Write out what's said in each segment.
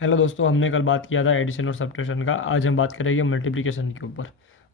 Hello दोस्तों, हमने कल बात किया था एडिशन और सब्ट्रैक्शन का। आज हम बात करेंगे मल्टीप्लिकेशन के ऊपर।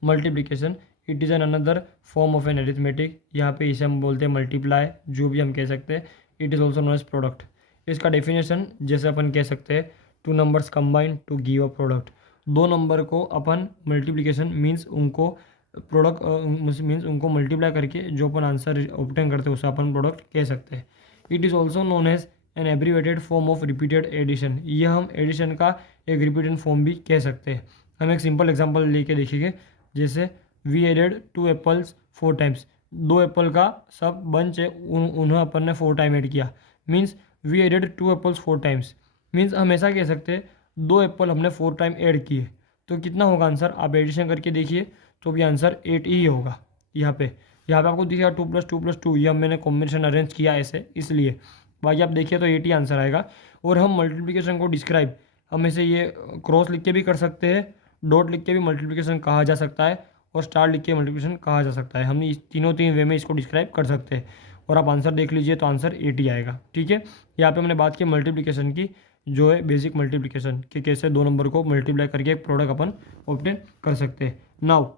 Multiplication it is an another form of an arithmetic. यहाँ पे इसे हम बोलते हैं मल्टीप्लाई, जो भी हम कह सकते हैं। It is also known as product. इसका डेफिनेशन जैसे अपन कह सकते हैं, two numbers combine to give a product. दो नंबर को अपन मल्टीप्लिकेशन मीन्स उनको प्रोडक्ट मीन्स उनको मल्टीप्लाई करके जो अपन आंसर ऑब्टेन करते हैं उसे अपन प्रोडक्ट कह सकते हैं। It is also known as an abbreviated form of repeated addition. यह हम एडिशन का एक रिपीटेड फॉर्म भी कह सकते हैं। हम एक सिंपल एग्जांपल लेके देखेंगे, जैसे we added 2 apples 4 times. 2 apple का सब बंच है, उन्हें अपन ने 4 टाइम ऐड किया। Means we added 2 apples 4 times. Means हम ऐसा कह सकते हैं 2 एप्पल हमने 4 टाइम ऐड किए, तो कितना होगा आंसर? आप एडिशन करके देखिए तो भी आंसर 8 ही होगा। यहाँ पे आपको दिखेगा 2 + 2 + 2। ये मैंने कॉम्बिनेशन अरेंज किया ऐसे, इसलिए बाकी आप देखिए तो 8 ही आंसर आएगा। और हम मल्टीप्लिकेशन को डिस्क्राइब हम इसे ये क्रॉस लिख के भी कर सकते हैं, डॉट लिख के भी मल्टीप्लिकेशन कहा जा सकता है, और स्टार लिख के मल्टीप्लिकेशन कहा जा सकता है। हम इस तीन वे में इसको डिस्क्राइब कर सकते हैं। और आप आंसर देख लीजिए तो आंसर 8 ही आएगा। ठीक है, यहाँ पे हमने बात की मल्टीप्लिकेशन की, जो है बेसिक मल्टीप्लिकेशन, कि कैसे दो नंबर को मल्टीप्लाई करके एक प्रोडक्ट अपन ऑब्टेन कर सकते हैं। Now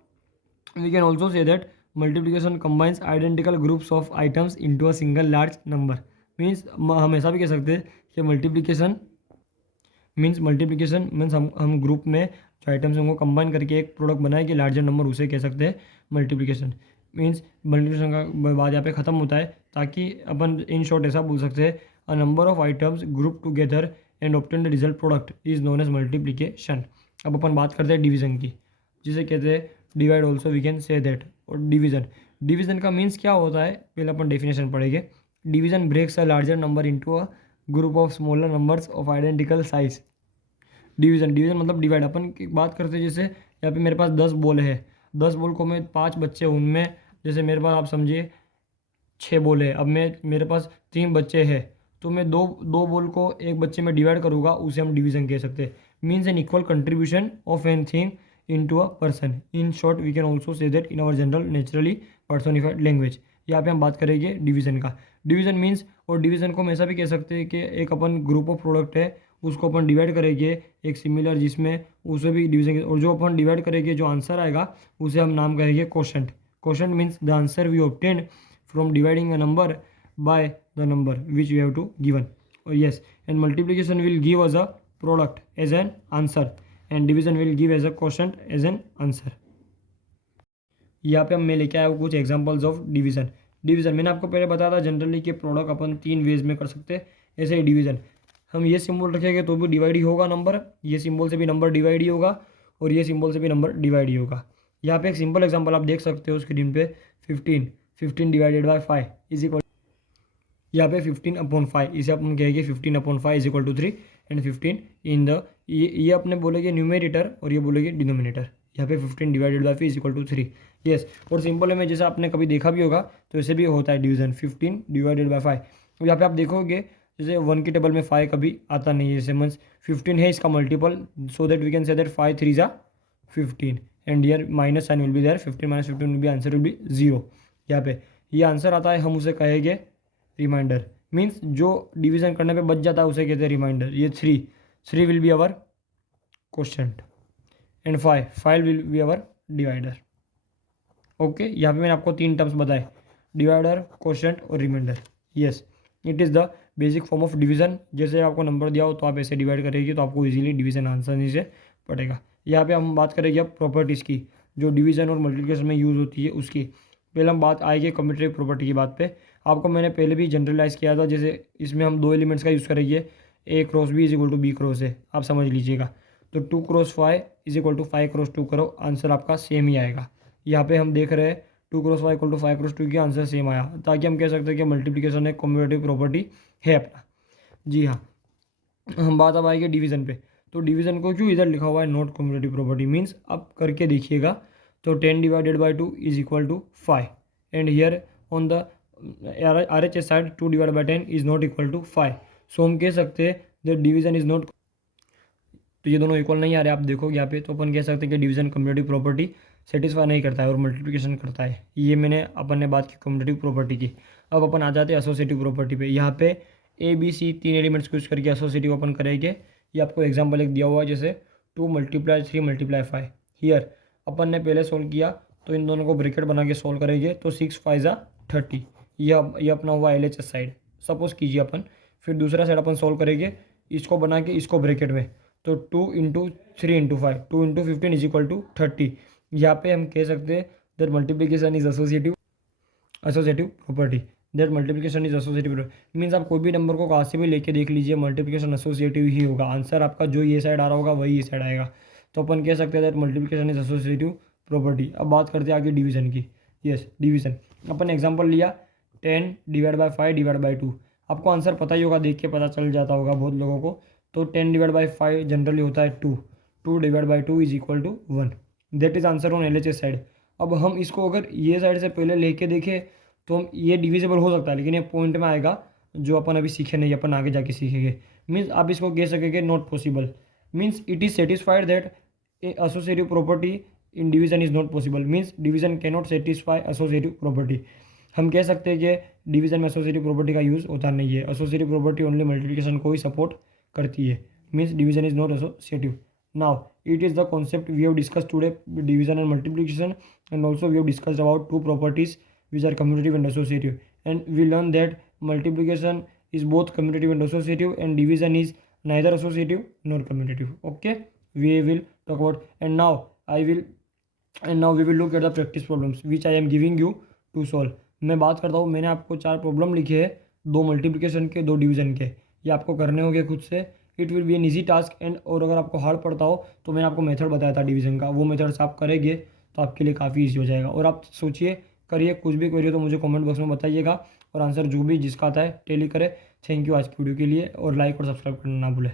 we can also say that multiplication combines identical groups of items into a single large number. Means हम ऐसा भी कह सकते हैं कि मल्टीप्लिकेशन मीन्स हम ग्रुप में जो आइटम्स हैं उनको कंबाइन करके एक प्रोडक्ट बनाए कि लार्जर नंबर, उसे कह सकते हैं मल्टीप्लिकेशन। मीन्स मल्टीप्लिकेशन का बाद यहाँ पे ख़त्म होता है, ताकि अपन इन शॉर्ट ऐसा बोल सकते हैं, a number of items group together and obtain the result product is known as multiplication. अब अपन बात करते हैं डिवीजन की, जिसे कहते हैं divide also we can say that. और डिवीजन का मीन्स क्या होता है, पहले अपन डेफिनेशन पढ़ेंगे। Division breaks a larger number into a group of smaller numbers of identical size. Division मतलब डिवाइड। अपन की बात करते हैं, जैसे यहाँ पे मेरे पास 10 बॉल है, 10 बॉल को मैं 5 बच्चे, उनमें जैसे मेरे पास आप समझिए 6 बॉल है। अब मैं मेरे पास 3 बच्चे हैं, तो मैं दो दो बॉल को एक बच्चे में डिवाइड करूँगा, उसे हम डिवीजन कह सकते हैं। Means an equal contribution of an thing into a person. In short we can also say that in our general naturally personified language. यहाँ पे हम बात करेंगे डिवीजन का। डिवीजन मीन्स, और डिवीजन को हम ऐसा भी कह सकते हैं कि एक अपन ग्रुप ऑफ प्रोडक्ट है, उसको अपन डिवाइड करेंगे एक सिमिलर, जिसमें उसे भी डिवीजन, और जो अपन डिवाइड करेंगे जो आंसर आएगा उसे हम नाम करेंगे quotient. Quotient means the answer we obtain from dividing a number by the number which we have to given. Oh yes, and multiplication will give us a product as an answer, and division will give as a quotient as an answer. यहाँ पे हम मैं लेके आया हूँ कुछ examples of division मैंने आपको पहले बताया था जनरली कि प्रोडक्ट अपन 3 वेज में कर सकते हैं। ऐसे ही डिवीजन, हम ये सिंबल रखेंगे तो भी डिवाइड ही होगा नंबर, ये सिंबल से भी नंबर डिवाइड ही होगा, और ये सिंबल से भी नंबर डिवाइड ही होगा। यहाँ पे एक सिंपल एग्जांपल आप देख सकते हो स्क्रीन पे। 15 डिवाइडेड बाय 5 इज इक्वल, यहाँ पे 15/5, इसे अपन कहेंगे 15/5 is equal to 3, and 15 in the, ये अपने बोलेंगे न्यूमेरेटर और ये बोलेंगे डिनोमिनेटर। यहाँ पे 15 divided by 5 is equal to 3। Yes, और सिंपल में जैसे आपने कभी देखा भी होगा तो ऐसे भी होता है डिवीजन, 15 डिवाइडेड बाय 5। तो यहाँ पे आप देखोगे जैसे 1 की टेबल में 5 कभी आता नहीं है, जैसे मीन्स 15 है इसका multiple, so that we can say that 5 3 जा 15, and here minus sign will be there, 15 - 15 will be, answer will be 0। यहाँ पे ये आंसर आता है, हम उसे कहेंगे रिमाइंडर। मीन्स जो डिवीजन करने पे बच जाता है उसे कहते हैं रिमाइंडर। ये 3 will be our quotient, and 5 will be our divider. Okay, यहाँ पे मैंने आपको 3 टर्म्स बताए, डिवाइडर, क्वोशंट और reminder. Yes, it is the basic form of division. जैसे आपको नंबर दिया हो तो आप ऐसे डिवाइड करेंगे तो आपको इजीली डिवीजन आंसर से पड़ेगा। यहाँ पे हम बात करेंगे अब प्रॉपर्टीज़ की, जो डिवीजन और मल्टीप्लिकेशन में यूज़ होती है उसकी। पहले हम बात आएगी कम्यूटेटिव प्रॉपर्टी की बात पे। आपको मैंने पहले भी जनरलाइज़ किया था, जैसे इसमें हम 2 एलिमेंट्स का यूज़ करेंगे, A cross B is equal to B cross A, आप समझ लीजिएगा। तो 2 cross 5 is equal to 5 cross 2 करो, आंसर आपका सेम ही आएगा। यहाँ पे हम देख रहे हैं 2 क्रॉस 5 इक्वल टू 5 क्रॉस 2 की आंसर सेम आया, ताकि हम कह सकते हैं कि मल्टीप्लिकेशन एक कम्यूटेटिव प्रॉपर्टी है अपना। जी हाँ, हम बात अब आएगी डिवीजन पे। तो डिवीजन को क्यों इधर लिखा हुआ है नॉट कम्यूटेटिव प्रॉपर्टी, मीन्स अब करके देखिएगा तो 10 divided by 2 is equal to 5, and here on the RHS side 2 divide by 10 is not equal to 5। So हम कह सकते हैं दैट डिवीजन इज नॉट, तो ये दोनों इक्वल नहीं आ रहे आप देखोगे यहाँ पे, तो अपन कह सकते हैं कि डिवीजन कम्यूटेटिव प्रॉपर्टी सेटिस्फाई नहीं करता है और मल्टीप्लिकेशन करता है। ये मैंने अपन ने बात की कम्यूटेटिव प्रॉपर्टी की। अब अपन आ जाते हैं एसोसिएटिव प्रॉपर्टी पे। यहाँ पे A B C 3 एलिमेंट्स को यूज करके एसोसिएटिव अपन करेंगे। ये आपको एग्जाम्पल एक दिया हुआ है, जैसे 2 × 3 × 5। हियर अपन ने पहले सोल्व किया तो इन दोनों को ब्रैकेट बना के सोल्व करेंगे तो 6 × 5 = 30। ये अपना हुआ LHS साइड। सपोज कीजिए अपन फिर दूसरा साइड अपन सोल्व करेंगे, इसको बना के इसको ब्रैकेट में, तो 2 × 3 × 5 2 × 15 = 30। यहाँ पे हम कह सकते हैं that multiplication is associative property. That multiplication is associative means आप कोई भी नंबर को कहाँ से भी लेके देख लीजिए, मल्टीप्लिकेशन एसोसिएटिव ही होगा। आंसर आपका जो ये साइड आ रहा होगा वही ये साइड आएगा। तो अपन कह सकते हैं that multiplication is associative property. अब बात करते हैं आगे डिवीजन की। यस, डिवीजन अपन एग्जांपल लिया 10 / 5 / 2। आपको आंसर पता ही होगा, देख के पता चल जाता होगा बहुत लोगों को। तो 10 / 5 जनरली होता है 2 / 2 = 1। That is answer on LHS side. अब हम इसको अगर ये साइड से पहले लेके देखें तो हम ये डिविजिबल हो सकता है, लेकिन ये पॉइंट में आएगा जो अपन अभी सीखे नहीं, अपन आगे जाके सीखेंगे। मीन्स आप इसको कह सकेंगे not possible. Means it is satisfied that associative property in division is not possible. Means division can not satisfy associative property. हम कह सकते हैं कि डिवीजन में एसोसिएटिव प्रॉपर्टी का यूज़ होता नहीं है। एसोसिएटिव प्रॉपर्टी ओनली मल्टीप्लिकेशन को ही सपोर्ट करती है। Means division is not associative. Now it is the concept we have discussed today, division and multiplication, and also we have discussed about two properties which are commutative and associative, and we learned that multiplication is both commutative and associative and division is neither associative nor commutative. Okay, we will talk about, and now we will look at the practice problems which I am giving you to solve. मैं बात करता हूँ, मैंने आपको 4 problem लिखे हैं, 2 multiplication के 2 division के। ये आपको करने होंगे खुद से। It will be an easy task and, और अगर आपको हार्ड पड़ता हो तो मैंने आपको मेथड बताया था डिवीजन का, वो मेथड से आप करेंगे तो आपके लिए काफ़ी ईजी हो जाएगा। और आप सोचिए, करिए, कुछ भी करिए तो मुझे कमेंट बॉक्स में बताइएगा, और आंसर जो भी जिसका आता है टेली करे। थैंक यू आज की वीडियो के लिए, और लाइक और सब्सक्राइब करना ना भूलें।